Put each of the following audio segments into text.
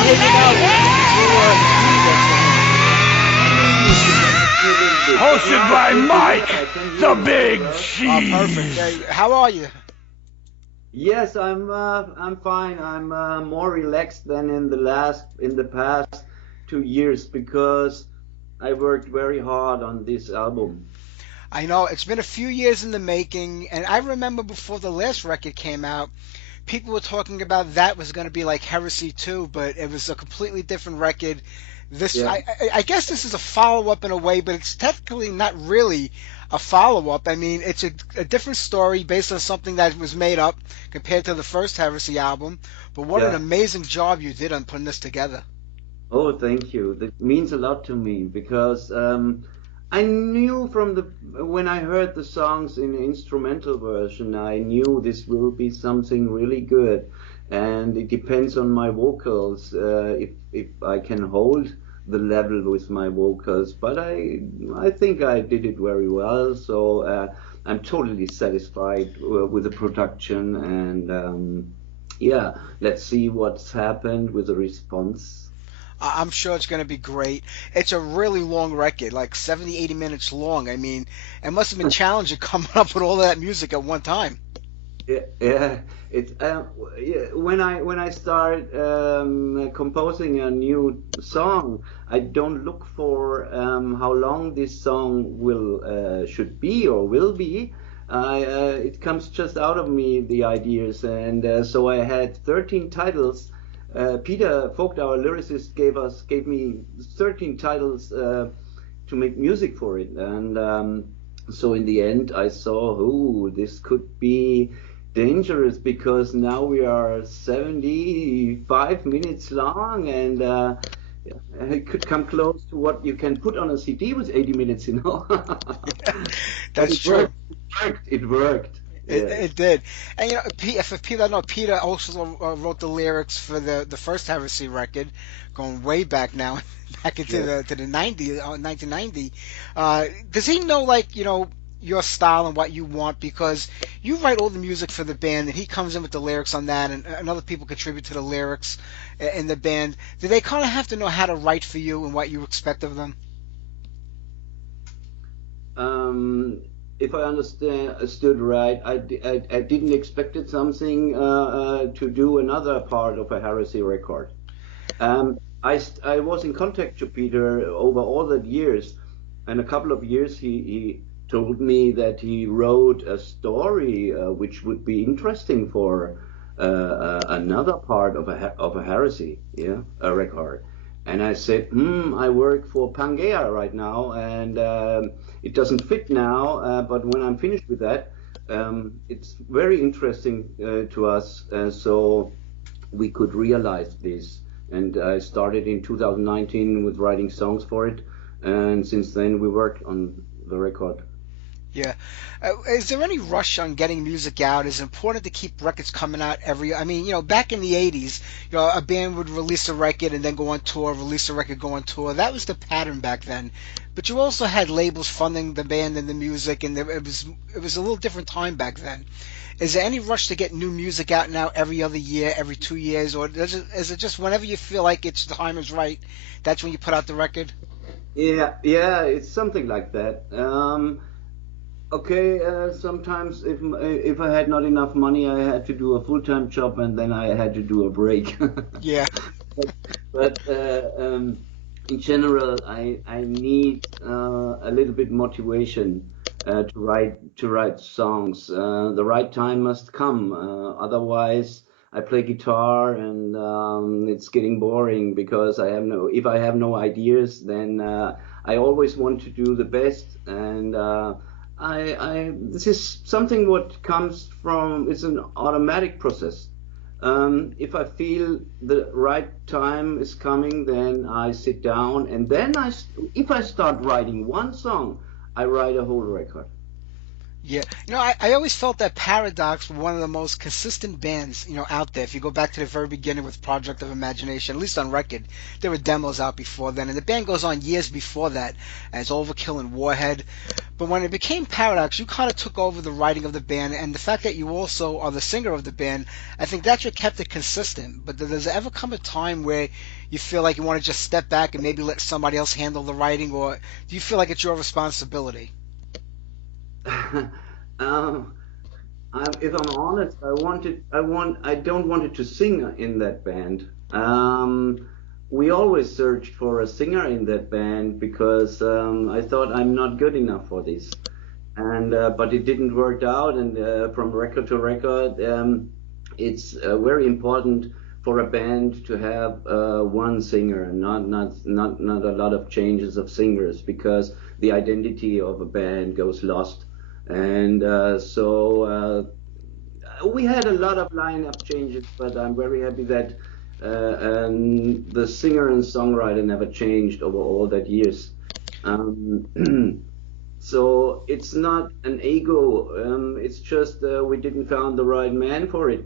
hanging out Hosted by Mike, the Big perfect. Cheese. Hey, how are you? Yes, I'm fine. I'm more relaxed than in the past 2 years because I worked very hard on this album. I know it's been a few years in the making, and I remember before the last record came out, people were talking about that was going to be like Heresy 2, but it was a completely different record. This, Yeah, I guess this is a follow up in a way, but it's technically not really a follow up. I mean, it's a different story based on something that was made up compared to the first Heresy album. But what an yeah. amazing job you did on putting this together. Oh, thank you. That means a lot to me because I knew from the when I heard the songs in the instrumental version, I knew this will be something really good, and it depends on my vocals if I can hold the level with my vocals. But I think I did it very well, so I'm totally satisfied with the production, and yeah, let's see what's happened with the response. I'm sure it's going to be great. It's a really long record, like 70, 80 minutes long. I mean, it must have been challenging coming up with all of that music at one time. Yeah, yeah. It's yeah, when I start composing a new song, I don't look for how long this song will should be or will be. It comes just out of me the ideas, and so I had 13 titles. Peter Vogt, our lyricist, gave me 13 titles to make music for it, and so in the end, I saw, oh, this could be dangerous because now we are 75 minutes long, and yeah, it could come close to what you can put on a CD with 80 minutes, you know. But That's true. It worked. It worked. It, Yeah. it did. And you know, for people that know, Peter also wrote the lyrics for the first Heresy record, going way back now, back into Yeah. the 90s, 1990. Does he know, like, you know, your style and what you want? Because you write all the music for the band, and he comes in with the lyrics on that, and other people contribute to the lyrics in the band. Do they kind of have to know how to write for you and what you expect of them? Um, if I understood right, I didn't expected something to do another part of a Heresy record. I was in contact to Peter over all the years, and a couple of years he told me that he wrote a story which would be interesting for another part of of a Heresy, yeah, a record. And I said, I work for Pangea right now, and it doesn't fit now. But when I'm finished with that, it's very interesting to us, so we could realize this. And I started in 2019 with writing songs for it, and since then we worked on the record. Yeah. Is there any rush on getting music out? Is it important to keep records coming out every? I mean, you know, back in the '80s, you know, a band would release a record and then go on tour, release a record, go on tour. That was the pattern back then. But you also had labels funding the band and the music, and it was a little different time back then. Is there any rush to get new music out now every other year, every 2 years, or is it just whenever you feel like it's the time is right, that's when you put out the record? Yeah, yeah, it's something like that. Okay, sometimes if I had not enough money, I had to do a full-time job, and then I had to do a break. Yeah. But in general, I need a little bit motivation to write songs. The right time must come. Otherwise, I play guitar, and it's getting boring because I have no. If I have no ideas, then I always want to do the best, and this is something what comes from. It's an automatic process. If I feel the right time is coming, then I sit down, and then if I start writing one song, I write a whole record. Yeah, you know, I always felt that Paradox were one of the most consistent bands, you know, out there. If you go back to the very beginning with Project of Imagination, at least on record, there were demos out before then, and the band goes on years before that as Overkill and Warhead. But when it became Paradox, you kind of took over the writing of the band, and the fact that you also are the singer of the band, I think that's what kept it consistent. But does there ever come a time where you feel like you want to just step back and maybe let somebody else handle the writing, or do you feel like it's your responsibility? um, if I'm honest, I don't wanted to sing in that band. We always searched for a singer in that band because I thought I'm not good enough for this, and but it didn't work out. And from record to record, it's very important for a band to have one singer and not a lot of changes of singers because the identity of a band goes lost. And we had a lot of lineup changes, but I'm very happy that the singer and songwriter never changed over all that years. So it's not an ego. It's just we didn't found the right man for it.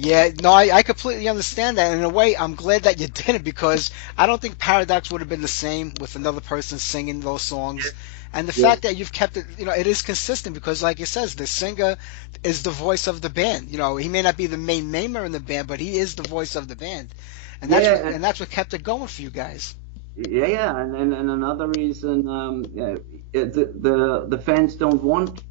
Yeah, no, I completely understand that. In a way, I'm glad that you didn't because I don't think Paradox would have been the same with another person singing those songs. And the Yeah. fact that you've kept it, it is consistent because, like it says, the singer is the voice of the band. He may not be the main namer in the band, but he is the voice of the band, and that's what Yeah, and that's what kept it going for you guys. yeah, and another reason, the fans don't want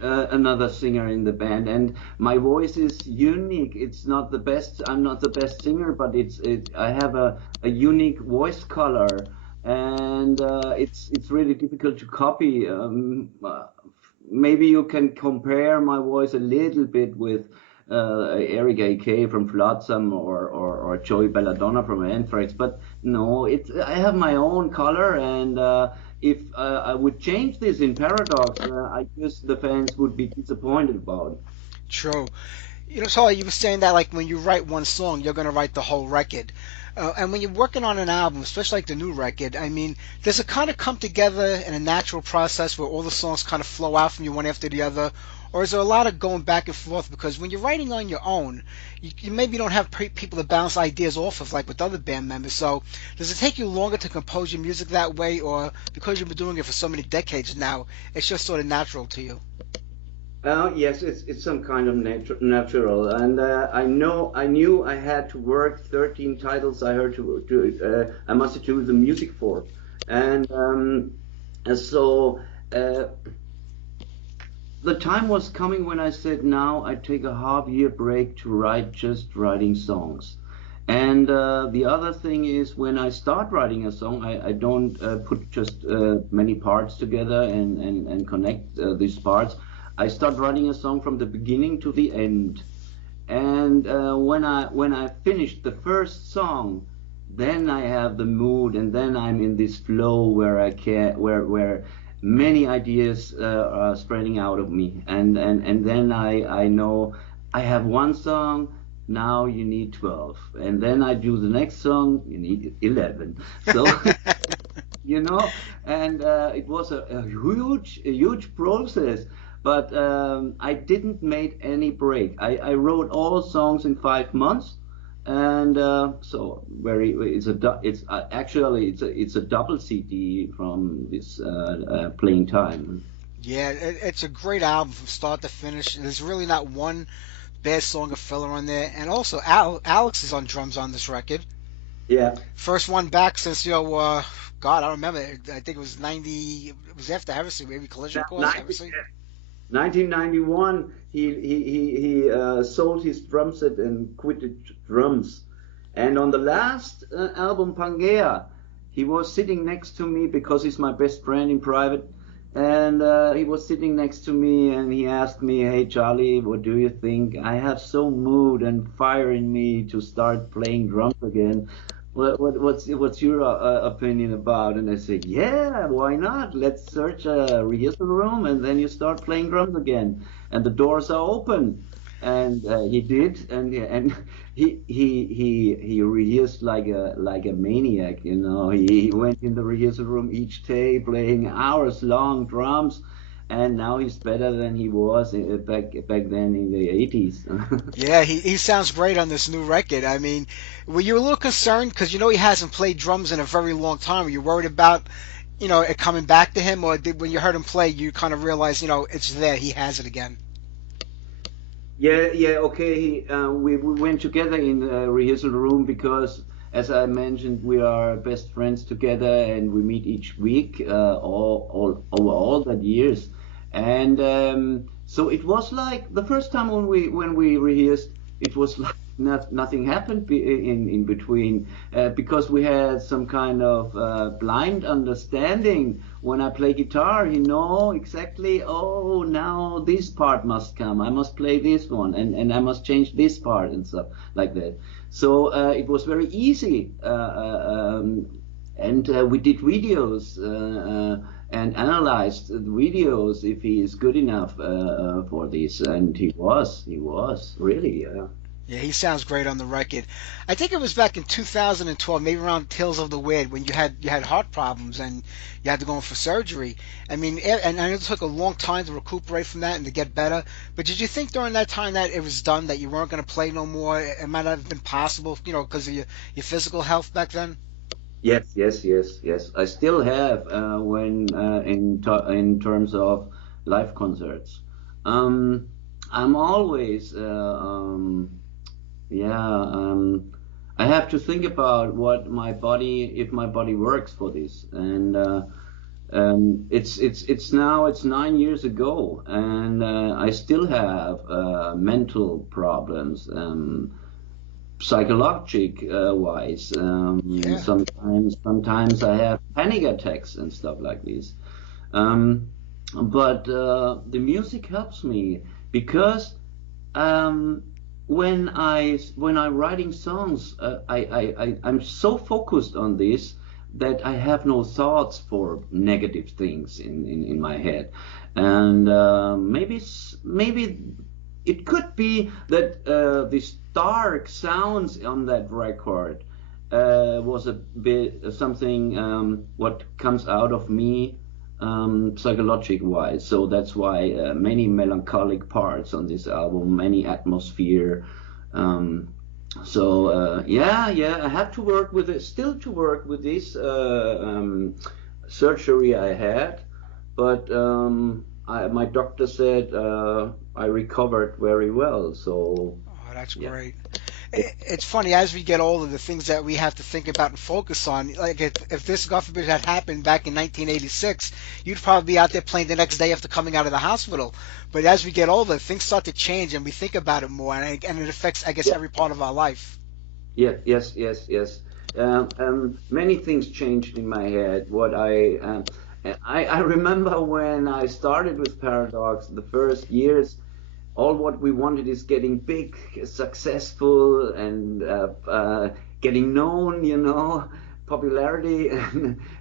another singer in the band, and my voice is unique. It's not the best. I'm not the best singer, but I have a unique voice color, and it's really difficult to copy. Maybe you can compare my voice a little bit with Eric A.K. from Flotsam or Joey Belladonna from Anthrax, but no, I have my own color, and if I would change this in Paradox, I guess the fans would be disappointed about it. True. So you were saying that like when you write one song, you're gonna write the whole record. And when you're working on an album, especially like the new record, I mean, does it kind of come together in a natural process where all the songs kind of flow out from you one after the other? Or is there a lot of going back and forth? Because when you're writing on your own, you maybe don't have people to bounce ideas off of like with other band members. So does it take you longer to compose your music that way? Or because you've been doing it for so many decades now, it's just sort of natural to you? Yes, it's some kind of natural, and I knew I had to work 13 titles. I must do the music for, and so the time was coming when I said now I take a half-year break to write just writing songs. And the other thing is when I start writing a song, I don't put just many parts together and connect these parts. I start writing a song from the beginning to the end. And when I finished the first song, then I have the mood, and then I'm in this flow where I can where many ideas are spreading out of me, and then I know I have one song. Now you need 12, and then I do the next song. You need 11. So you know, and it was a huge process. But I didn't make any break. I wrote all songs in 5 months, and so actually it's a double CD from this playing time. Yeah, it's a great album from start to finish. There's really not one bad song or filler on there. And also, Alex is on drums on this record. Yeah. First one back since God, I don't remember. I think it was 90. It was after Heresy, maybe Collision Course. 90, Heresy. 1991, he sold his drum set and quit the drums. And on the last album, Pangea, he was sitting next to me because he's my best friend in private. And he was sitting next to me and he asked me, "Hey Charlie, what do you think? I have so mood and fire in me to start playing drums again. What's your opinion about?" And I said, "Yeah, why not? Let's search a rehearsal room and then you start playing drums again, and the doors are open." And he did, and he rehearsed like a maniac. He went in the rehearsal room each day, playing hours long drums. And now he's better than he was back then in the 80s. Yeah, he sounds great on this new record. I mean, were you a little concerned because he hasn't played drums in a very long time? Were you worried about it coming back to him, or when you heard him play, you kind of realized, it's there, he has it again? Yeah, yeah, okay. We went together in the rehearsal room because, as I mentioned, we are best friends together and we meet each week, all over all that years. And so it was like the first time when we rehearsed, it was like nothing happened in between, because we had some kind of blind understanding. When I play guitar, he know exactly, oh, now this part must come. I must play this one, and I must change this part and stuff like that. So it was very easy, and we did videos and analyzed the videos if he is good enough for this, and he was really. Yeah, he sounds great on the record. I think it was back in 2012, maybe around Tales of the Weird, when you had heart problems and you had to go in for surgery. I mean, and I know it took a long time to recuperate from that and to get better. But did you think during that time that it was done, that you weren't going to play no more? It might have been possible, because of your physical health back then. Yes, yes, yes, yes. I still have when in terms of live concerts. Um, I'm always yeah. I have to think about what my body, if my body works for this, and it's 9 years ago, and I still have mental problems. Psychologic wise. Yeah. Sometimes I have panic attacks and stuff like this. Um, but the music helps me because um, when I'm writing songs, I'm so focused on this that I have no thoughts for negative things in my head, and maybe it could be that this dark sounds on that record was a bit something what comes out of me psychologic wise. So that's why many melancholic parts on this album, many atmosphere. Um, yeah, yeah, I have to work with it, still to work with this surgery I had, but my doctor said I recovered very well. So Oh, that's yeah, great. It's funny, as we get older, the things that we have to think about and focus on. Like if this, God forbid, had happened back in 1986, you'd probably be out there playing the next day after coming out of the hospital. But as we get older, things start to change and we think about it more, and it affects, I guess, yeah, every part of our life. yeah, yes, yes, yes. Many things changed in my head. I remember when I started with Paradox, the first years, all what we wanted is getting big, successful, and getting known, popularity.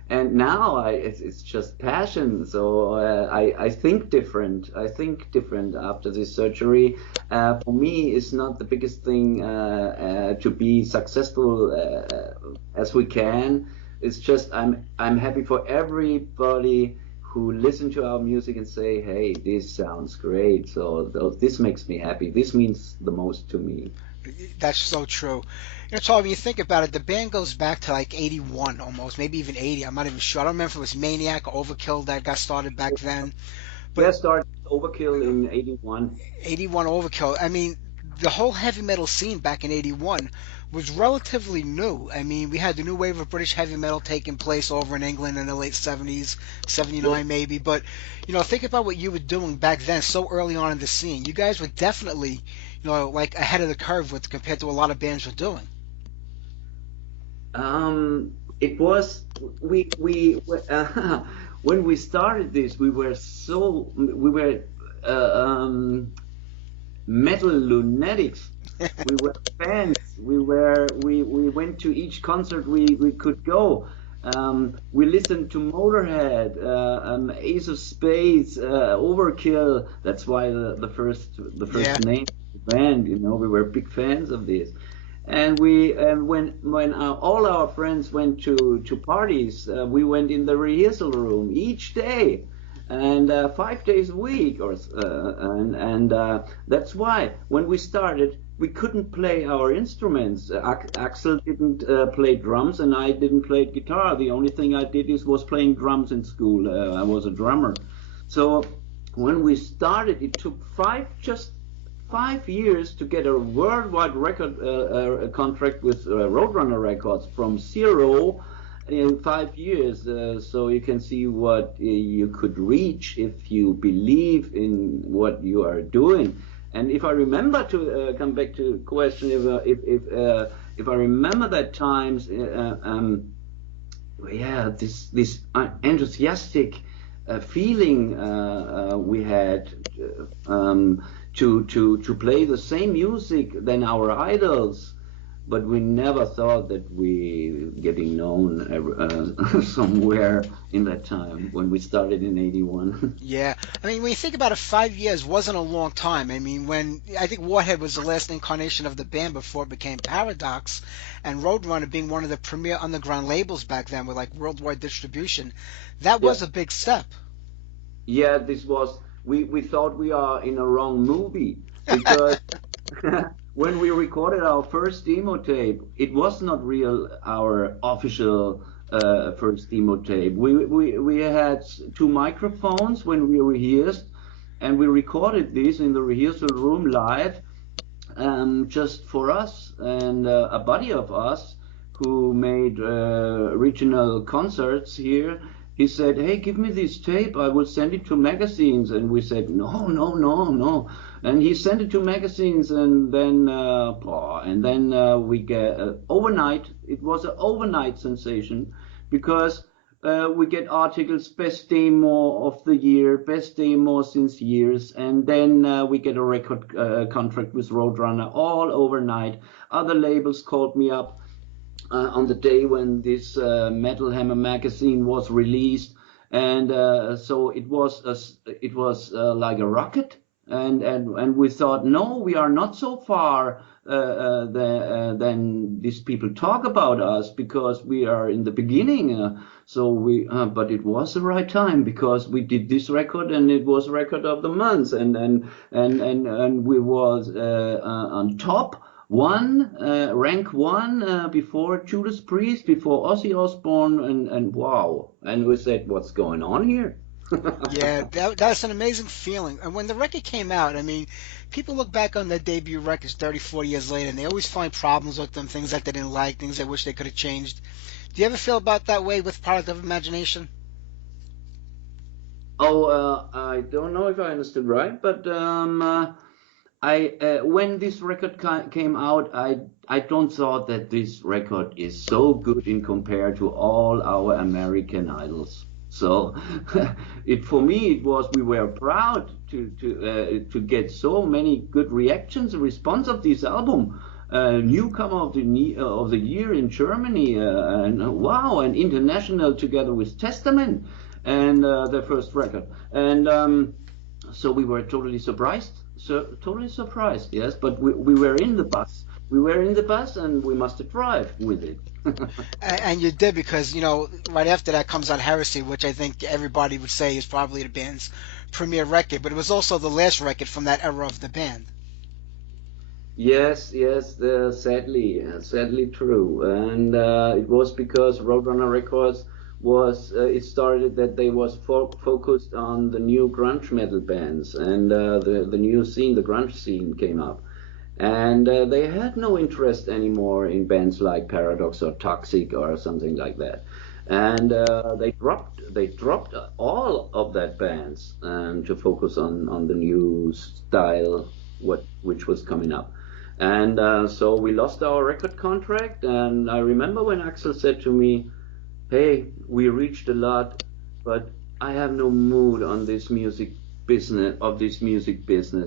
And now it's just passion. So I think different. I think different after this surgery. For me, it's not the biggest thing to be successful as we can. It's just I'm happy for everybody who listen to our music and say, "Hey, this sounds great." So this makes me happy. This means the most to me. That's so true. Tom, when you think about it, the band goes back to like 81 almost, maybe even 80. I'm not even sure. I don't remember if it was Maniac or Overkill that got started back then. But Yeah, started Overkill in '81. 81 Overkill, I mean, the whole heavy metal scene back in 81 was relatively new. I mean, we had the new wave of British heavy metal taking place over in England in the late 70s, Yeah, 79 maybe. But, think about what you were doing back then so early on in the scene. You guys were definitely, like ahead of the curve with compared to a lot of bands were doing. it was we when we started this, we were metal lunatics. We were fans. We went to each concert we could go. We listened to Motorhead, Ace of Spades, Overkill. That's why the Yeah. first name of the band. We were big fans of this. And when all our friends went to parties, we went in the rehearsal room each day, and 5 days a week, and that's why when we started, we couldn't play our instruments. Axel didn't play drums, and I didn't play guitar. The only thing I did was playing drums in school. I was a drummer. So when we started, it took just 5 years to get a worldwide record contract with Roadrunner Records from zero in 5 years. So you can see what you could reach if you believe in what you are doing. And if I remember to come back to the question, if I remember that times, this enthusiastic feeling we had to play the same music than our idols, but we never thought that we getting known somewhere in that time when we started in '81. Yeah, I mean, when you think about it, 5 years wasn't a long time. I mean, I think Warhead was the last incarnation of the band before it became Paradox, and Roadrunner being one of the premier underground labels back then with like worldwide distribution, that was a big step. Yeah, this was, we thought we are in a wrong movie because when we recorded our first demo tape, it was not our official first demo tape. We had 2 microphones when we rehearsed, and we recorded this in the rehearsal room live, just for us. And a buddy of us who made regional concerts here, he said, "Hey, give me this tape. I will send it to magazines." And we said, "No, no, no, no." And he sent it to magazines, and then we get overnight. It was an overnight sensation because we get articles, best demo of the year, best demo since years, and then we get a record contract with Roadrunner all overnight. Other labels called me up on the day when this Metal Hammer magazine was released, and so it was like a rocket, and we thought, no, we are not so far than these people talk about us, because we are in the beginning. But it was the right time, because we did this record, and it was record of the month, and we was on top. Rank one, before Judas Priest, before Ozzy Osbourne, and wow. And we said, what's going on here? Yeah, that's an amazing feeling. And when the record came out, I mean, people look back on their debut records 30, 40 years later, and they always find problems with them, things that they didn't like, things they wish they could have changed. Do you ever feel about that way with Product of Imagination? Oh, I don't know if I understood right, but when this record came out, I don't thought that this record is so good in compared to all our American idols. So for me it was, we were proud to get so many good reactions, response of this album. Newcomer of the year in Germany, and wow, and international together with Testament, and their first record, and so we were totally surprised. So totally surprised, yes. But we were in the bus. We were in the bus, and we must drive with it. And you did, because, right after that comes out Heresy, which I think everybody would say is probably the band's premier record, but it was also the last record from that era of the band. Yes, sadly true. And it was because Roadrunner Records it started that they was focused on the new grunge metal bands, and the new scene, the grunge scene came up, and they had no interest anymore in bands like Paradox or Toxic or something like that, and they dropped all of that bands to focus on the new style which was coming up. And so we lost our record contract, and I remember when Axel said to me, "Hey, we reached a lot, but I have no mood on this music business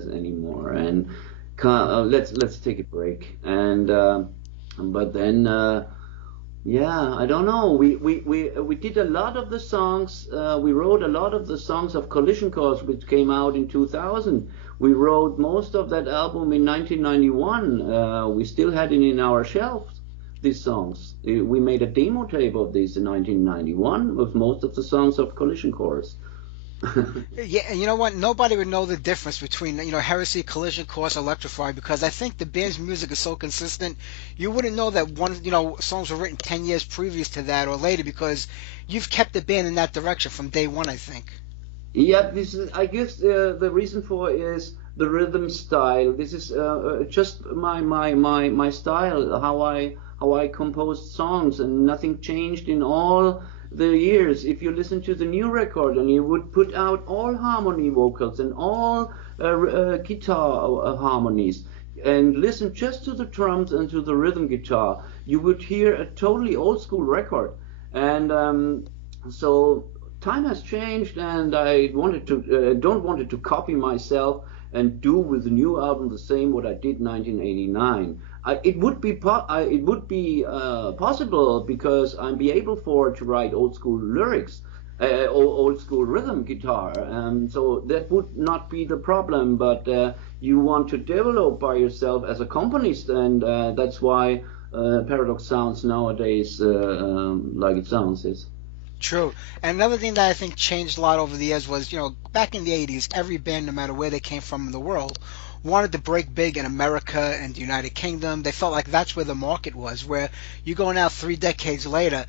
anymore, and let's take a break." And but then I don't know. We did a lot of the songs. We wrote a lot of the songs of Collision Course, which came out in 2000. We wrote most of that album in 1991. We still had it in our shelves, these songs. We made a demo tape of this in 1991 with most of the songs of Collision Course. Yeah, and you know what? Nobody would know the difference between, Heresy, Collision Course, Electrify, because I think the band's music is so consistent. You wouldn't know that songs were written 10 years previous to that or later because you've kept the band in that direction from day one, I think. Yeah, this is, I guess the reason for is the rhythm style. This is just my style, how I composed songs, and nothing changed in all the years. If you listen to the new record and you would put out all harmony vocals and all guitar harmonies, and listen just to the drums and to the rhythm guitar, you would hear a totally old school record. And so time has changed, and I wanted to don't wanted to copy myself and do with the new album the same what I did 1989. It would be possible because I'm be able for to write old school lyrics, old school rhythm guitar, so that would not be the problem. But you want to develop by yourself as a componist, and that's why Paradox sounds nowadays like it sounds. Yes. True. And another thing that I think changed a lot over the years was, back in the 80s, every band, no matter where they came from in the world, wanted to break big in America and the United Kingdom. They felt like that's where the market was. Where you go now 3 decades later,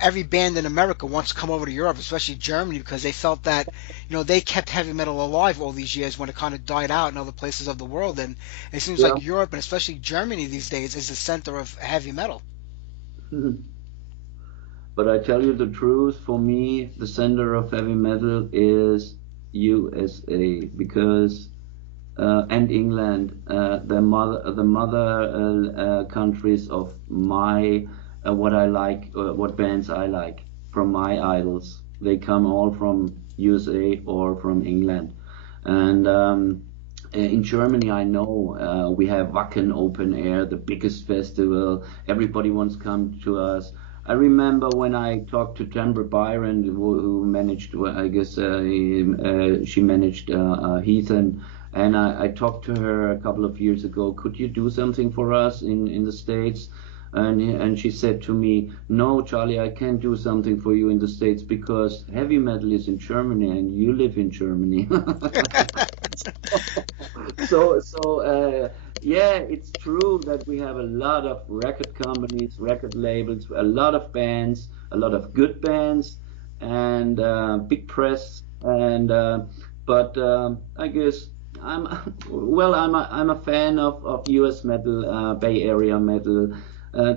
every band in America wants to come over to Europe, especially Germany, because they felt that, they kept heavy metal alive all these years when it kind of died out in other places of the world. And it seems Yeah. like Europe, and especially Germany these days, is the center of heavy metal. But I tell you the truth, for me, the center of heavy metal is USA, because and England, the mother countries of my what I like, what bands I like from my idols. They come all from USA or from England, and in Germany, I know we have Wacken Open Air, the biggest festival. Everybody wants to come to us. I remember when I talked to Tamara Byron, who managed, well, I guess she managed Heathen, and I talked to her a couple of years ago. Could you do something for us in the States? And she said to me, "No, Charlie, I can't do something for you in the States because heavy metal is in Germany and you live in Germany." So yeah, it's true that we have a lot of record companies, record labels, a lot of bands, a lot of good bands, and big press. And but I guess I'm well. I'm a fan of U.S. metal, Bay Area metal.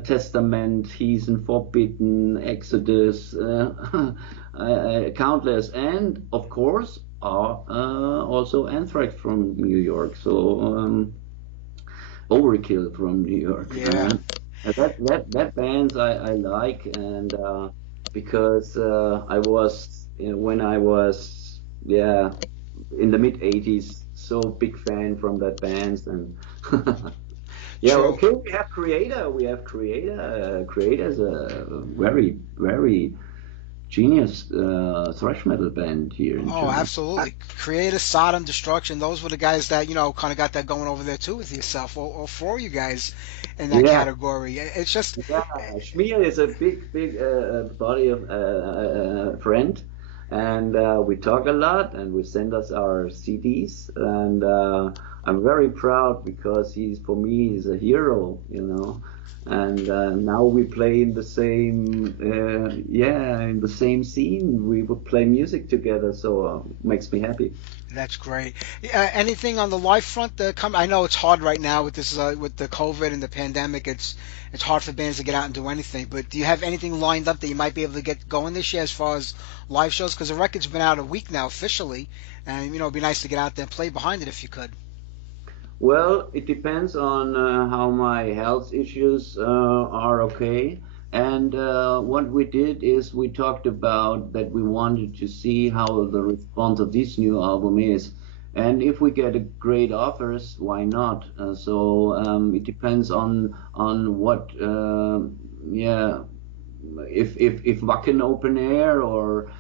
Testament, Heathen, Forbidden, Exodus, countless, and of course are also Anthrax from New York. So Overkill from New York. Yeah. That bands I like, and because I was when I was in the mid '80s, so big fan from that bands. And yeah, True. okay, we have Creator. We have Creator. Creator is a very, very genius thrash metal band here in Oh, Germany. absolutely. Creator, Sodom, Destruction, those were the guys that, kind of got that going over there too with yourself, or for you guys in that Yeah, category. It's just, yeah. Schmier is a big, big body of friend, and we talk a lot, and we send us our CDs, and I'm very proud because for me, he's a hero. And now we play in the same, in the same scene. We would play music together, so makes me happy. that's great. Anything on the live front that come? I know it's hard right now with this, with the COVID and the pandemic. It's hard for bands to get out and do anything. But do you have anything lined up that you might be able to get going this year as far as live shows? Because the record's been out a week now officially, and it'd be nice to get out there and play behind it if you could. Well, it depends on how my health issues are okay. And what we did is we talked about that we wanted to see how the response of this new album is. And if we get a great offers, why not? So it depends on what, yeah, if Wacken Open Air or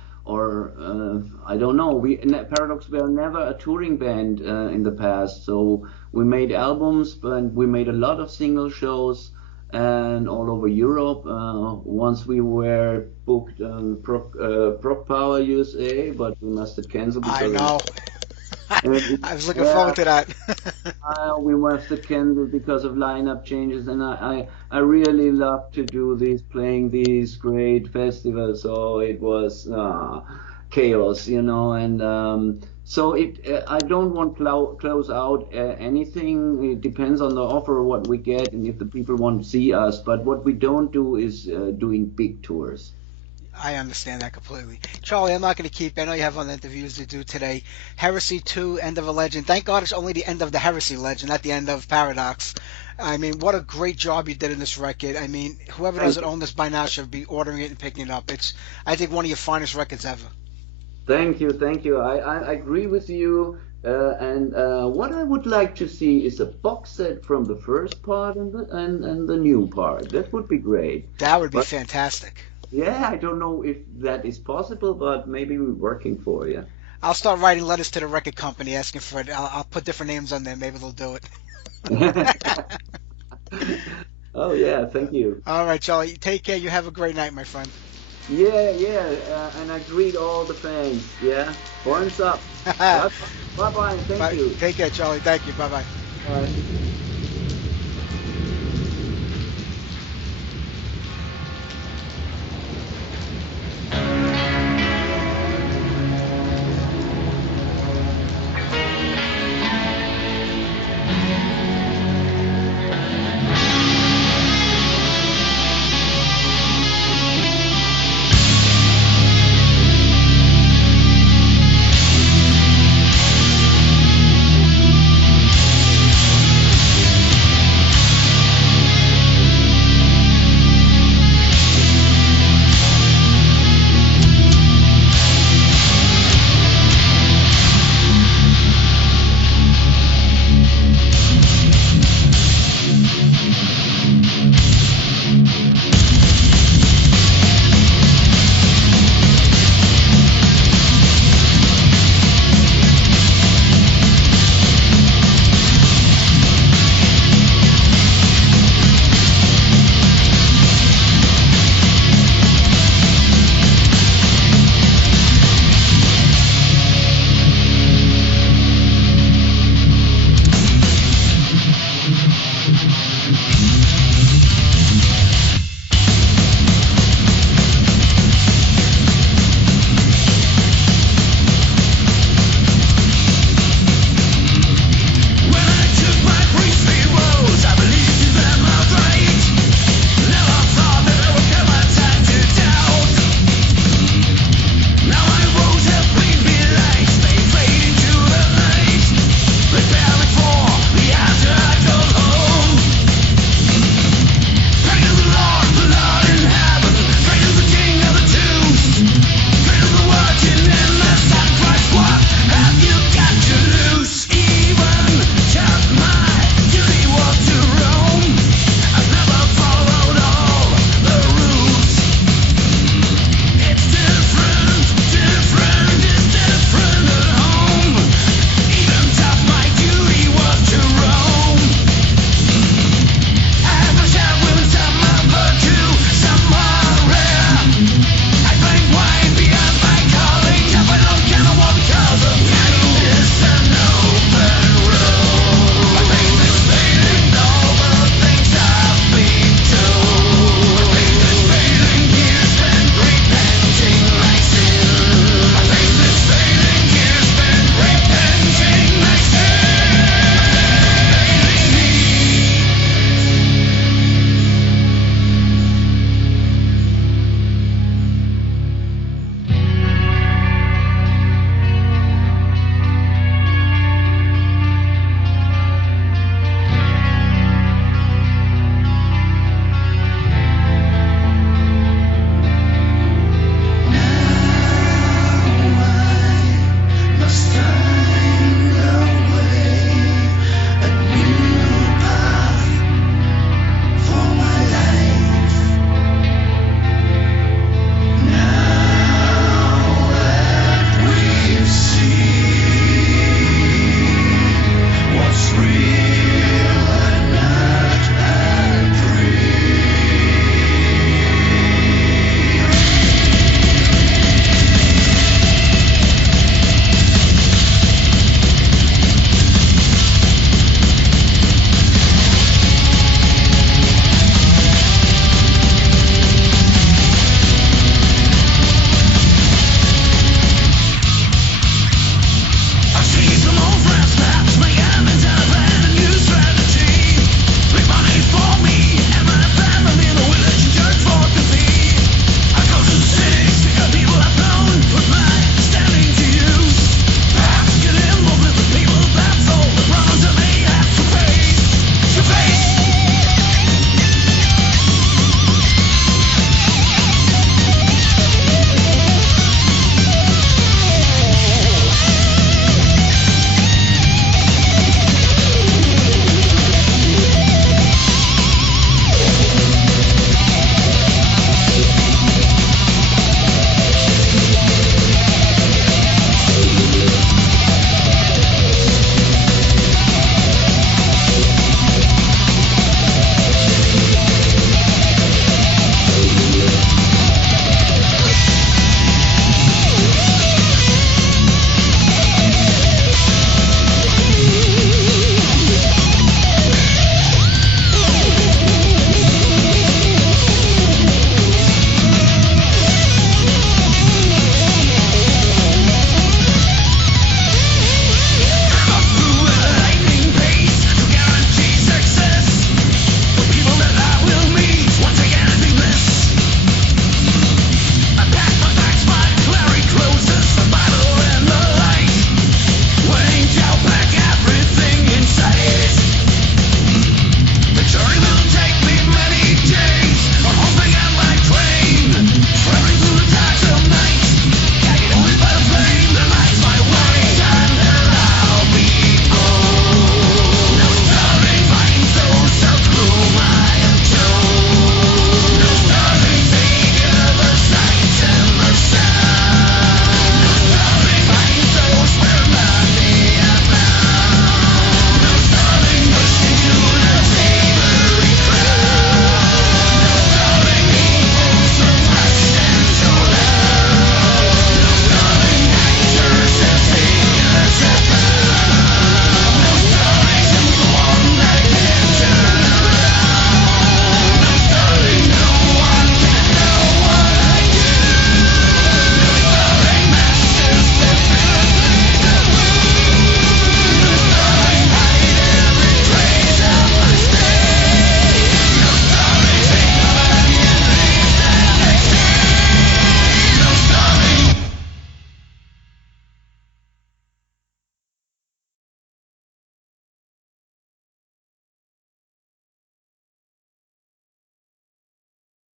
I don't know. Paradox were never a touring band in the past, so we made albums, but we made a lot of single shows, and all over Europe. Once we were booked on Prog Power USA, but we must have canceled I because know. of, I was looking yeah, forward to that. we must have canceled because of lineup changes, and I really love to do these, playing these great festivals. So it was chaos, and so I don't want to close out anything. It depends on the offer, what we get, and if the people want to see us. But what we don't do is doing big tours. I understand that completely. Charlie, I'm not going to keep. I know you have other interviews to do today. Heresy 2, End of a Legend. Thank God it's only the end of the Heresy Legend, not the end of Paradox. I mean, what a great job you did in this record. I mean, whoever Thank doesn't own this by now should be ordering it and picking it up. It's, I think, one of your finest records ever. Thank you, thank you. I agree with you. And what I would like to see is a box set from the first part and the new part. That would be great. That would be But fantastic. yeah, I don't know if that is possible, but maybe we're working for you. I'll start writing letters to the record company asking for it. I'll put different names on there. Maybe they'll do it. Oh yeah, thank you. All right, Charlie. Take care. You have a great night, my friend. Yeah, yeah, and I greet all the fans. Yeah, horns up. Bye bye, and thank Bye. you. Take care, Charlie. Thank you. Bye bye. Bye.